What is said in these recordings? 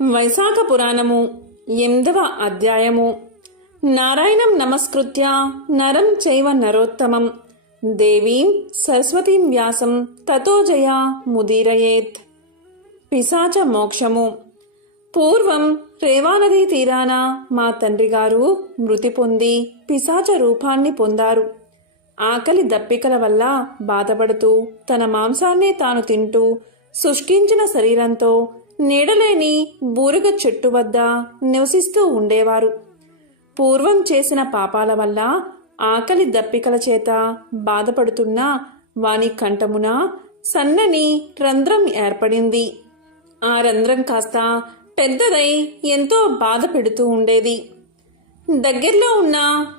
వైశాఖ పురాణము 8వ అధ్యాయము. నారాయణం నమస్కృత్య నరం చైవ నరోత్తమం దేవీం సరస్వతీం వ్యాసం తతో జయ ముదీరయేత్. పిశాచ మోక్షము. పూర్వం రేవానదీ తీరాన మా తండ్రి గారు మృతి పొంది పిశాచ రూపాన్ని పొందారు. ఆకలి దప్పికల వల్ల బాధపడుతూ తన మాంసాన్ని తాను తింటూ శుష్కించిన శరీరంతో నీడలేని బూరుగ చెట్టు వద్ద నివసిస్తూ ఉండేవారు. పూర్వం చేసిన పాపాల వల్ల ఆకలి దప్పికల చేత బాధపడుతున్న వాని కంఠమున సన్నని రంధ్రం ఏర్పడింది. ఆ రంధ్రం కాస్త పెద్దదై ఎంతో బాధ పెడుతూ ఉండేది. దగ్గరలో ఉన్న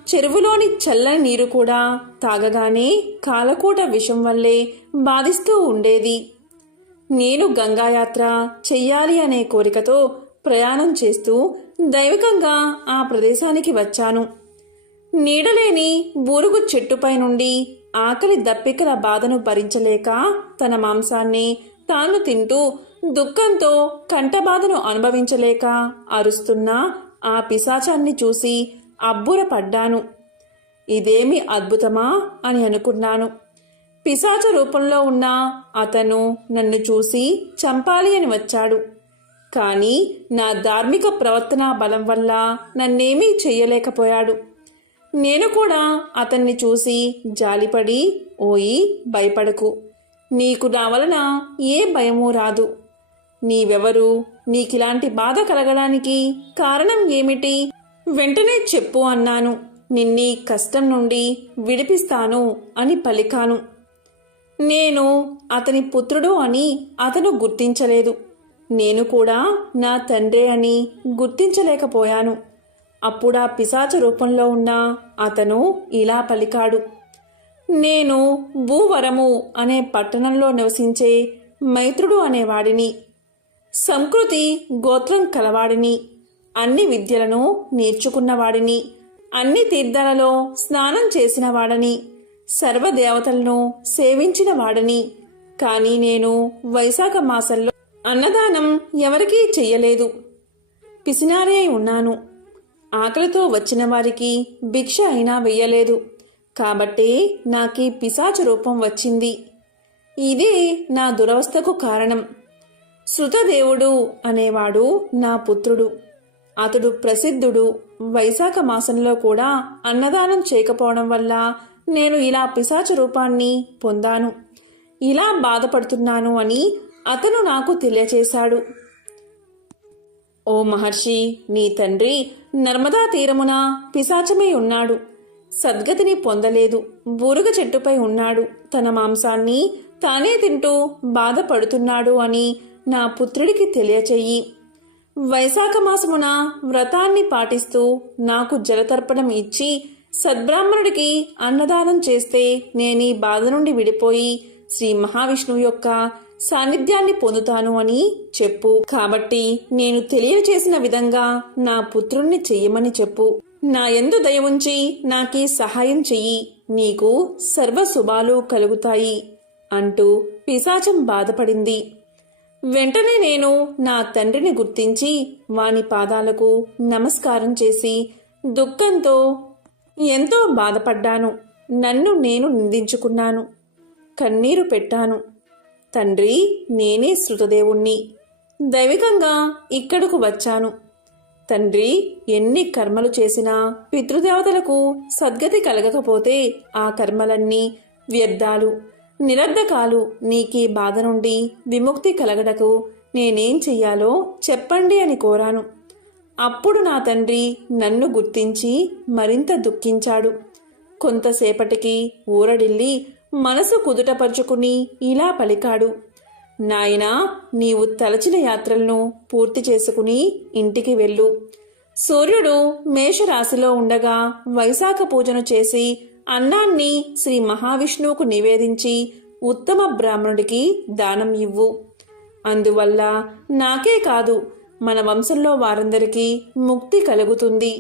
చెరువులోని చల్లని నీరు కూడా తాగగానే కాలకూట విషం వల్లే బాధిస్తూ ఉండేది. నేను గంగాయాత్ర చెయ్యాలి అనే కోరికతో ప్రయాణం చేస్తూ దైవికంగా ఆ ప్రదేశానికి వచ్చాను. నీడలేని బూరుగు చెట్టుపై నుండి ఆకలి దప్పికల బాధను భరించలేక తన మాంసాన్ని తాను తింటూ దుఃఖంతో కంఠబాధను అనుభవించలేక అరుస్తున్న ఆ పిశాచాన్ని చూసి అబ్బురపడ్డాను. ఇదేమి అద్భుతమా అని అనుకున్నాను. పిశాచ రూపంలో ఉన్న అతను నన్ను చూసి చంపాలి అని వచ్చాడు. కానీ నా ధార్మిక ప్రవర్తన బలం వల్ల నన్నేమీ చెయ్యలేకపోయాడు. నేను కూడా అతన్ని చూసి జాలిపడి, ఓయి భయపడకు, నీకు నా వలన ఏ భయమూ రాదు. నీవెవరు? నీకిలాంటి బాధ కలగడానికి కారణం ఏమిటి? వెంటనే చెప్పు అన్నాను. నిన్నీ కష్టం నుండి విడిపిస్తాను అని పలికాను. నేను అతని పుత్రుడు అని అతను గుర్తించలేదు. నేను కూడా నా తండ్రే అని గుర్తించలేకపోయాను. అప్పుడా పిశాచ రూపంలో ఉన్న అతను ఇలా పలికాడు. నేను భూవరము అనే పట్టణంలో నివసించే మైత్రుడు అనేవాడిని. సంస్కృతి గోత్రం కలవాడిని. అన్ని విద్యలను నేర్చుకున్నవాడిని. అన్ని తీర్థాలలో స్నానం చేసిన వాడని. సర్వదేవతలను సేవించిన వాడని. కానీ నేను వైశాఖ మాసంలో అన్నదానం ఎవరికీ చెయ్యలేదు. పిసినారే ఉన్నాను. ఆకలితో వచ్చిన వారికి భిక్ష అయినా వెయ్యలేదు. కాబట్టే నాకీ పిశాచ రూపం వచ్చింది. ఇదే నా దురవస్థకు కారణం. శృతదేవుడు అనేవాడు నా పుత్రుడు. అతడు ప్రసిద్ధుడు. వైశాఖ మాసంలో కూడా అన్నదానం చేయకపోవడం వల్ల నేను ఇలా పిశాచ రూపాన్ని పొందాను. ఇలా బాధపడుతున్నాను అని అతను నాకు తెలియచేశాడు. ఓ మహర్షి, నీ తండ్రి నర్మదా తీరమున పిశాచమై ఉన్నాడు. సద్గతిని పొందలేదు. బూరుగ చెట్టుపై ఉన్నాడు. తన మాంసాన్ని తానే తింటూ బాధపడుతున్నాడు అని నా పుత్రుడికి తెలియచెయ్యి. వైశాఖ మాసమున వ్రతాన్ని పాటిస్తూ నాకు జలతర్పణం ఇచ్చి సద్బ్రాహ్మణుడికి అన్నదానం చేస్తే నేనీ బాధ నుండి విడిపోయి శ్రీ మహావిష్ణువు యొక్క సాన్నిధ్యాన్ని పొందుతాను అని చెప్పు. కాబట్టి నేను తెలియచేసిన విధంగా నా పుత్రుణ్ణి చెయ్యమని చెప్పు. నా యందు దయ ఉంచి నాకీ సహాయం చెయ్యి. నీకు సర్వశుభాలు కలుగుతాయి అంటూ పిశాచం బాధపడింది. వెంటనే నేను నా తండ్రిని గుర్తించి వాని పాదాలకు నమస్కారం చేసి దుఃఖంతో ఎంతో బాధపడ్డాను. నన్ను నేను నిందించుకున్నాను. కన్నీరు పెట్టాను. తండ్రి, నేనే శృతదేవుణ్ణి. దైవికంగా ఇక్కడకు వచ్చాను. తండ్రి, ఎన్ని కర్మలు చేసినా పితృదేవతలకు సద్గతి కలగకపోతే ఆ కర్మలన్నీ వ్యర్థాలు, నిరర్ధకాలు. నీకీ బాధ నుండి విముక్తి కలగడకు నేనేం చెయ్యాలో చెప్పండి అని కోరాను. అప్పుడు నా తండ్రి నన్ను గుర్తించి మరింత దుఃఖించాడు. కొంతసేపటికి ఊరడిల్లి మనసు కుదుటపరుచుకుని ఇలా పలికాడు. నాయనా, నీవు తలచిన యాత్రలను పూర్తి చేసుకుని ఇంటికి వెళ్ళు. సూర్యుడు మేషరాశిలో ఉండగా వైశాఖ పూజను చేసి అన్నాన్ని శ్రీ మహావిష్ణువుకు నివేదించి ఉత్తమ బ్రాహ్మణుడికి దానం ఇవ్వు. అందువల్ల నాకే కాదు, మన వంశంలో వారందరికీ ముక్తి కలుగుతుంది.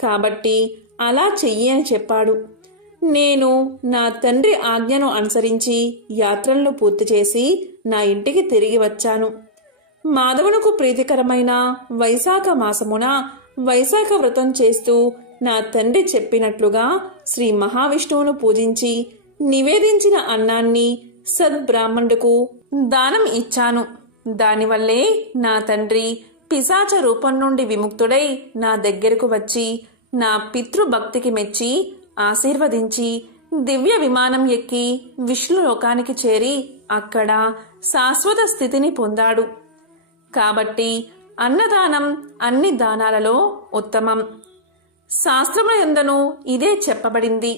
కాబట్టి అలా చెయ్యి అని చెప్పాడు. నేను నా తండ్రి ఆజ్ఞను అనుసరించి యాత్రలను పూర్తి చేసి నా ఇంటికి తిరిగి వచ్చాను. మాధవునకు ప్రీతికరమైన వైశాఖ మాసమున వైశాఖ వ్రతం చేస్తూ నా తండ్రి చెప్పినట్లుగా శ్రీ మహావిష్ణువును పూజించి నివేదించిన అన్నాన్ని సద్బ్రాహ్మణుడుకు దానం ఇచ్చాను. దానివల్లే నా తండ్రి పిశాచ రూపం నుండి విముక్తుడై నా దగ్గరకు వచ్చి నా పితృభక్తికి మెచ్చి ఆశీర్వదించి దివ్య విమానం ఎక్కి విష్ణులోకానికి చేరి అక్కడ శాశ్వత స్థితిని పొందాడు. కాబట్టి అన్నదానం అన్ని దానాలలో ఉత్తమం. శాస్త్రములందనూ ఇదే చెప్పబడింది.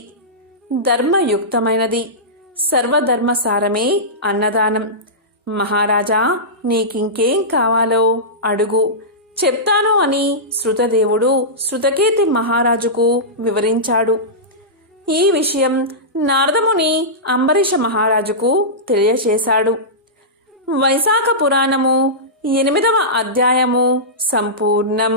ధర్మయుక్తమైనది. సర్వధర్మసారమే అన్నదానం. మహారాజా, నీకింకేం కావాలో అడుగు, చెప్తాను అని శృతదేవుడు శృతకీర్తి మహారాజుకు వివరించాడు. ఈ విషయం నారదముని అంబరీష మహారాజుకు తెలియచేశాడు. వైశాఖ పురాణము 8వ అధ్యాయము సంపూర్ణం.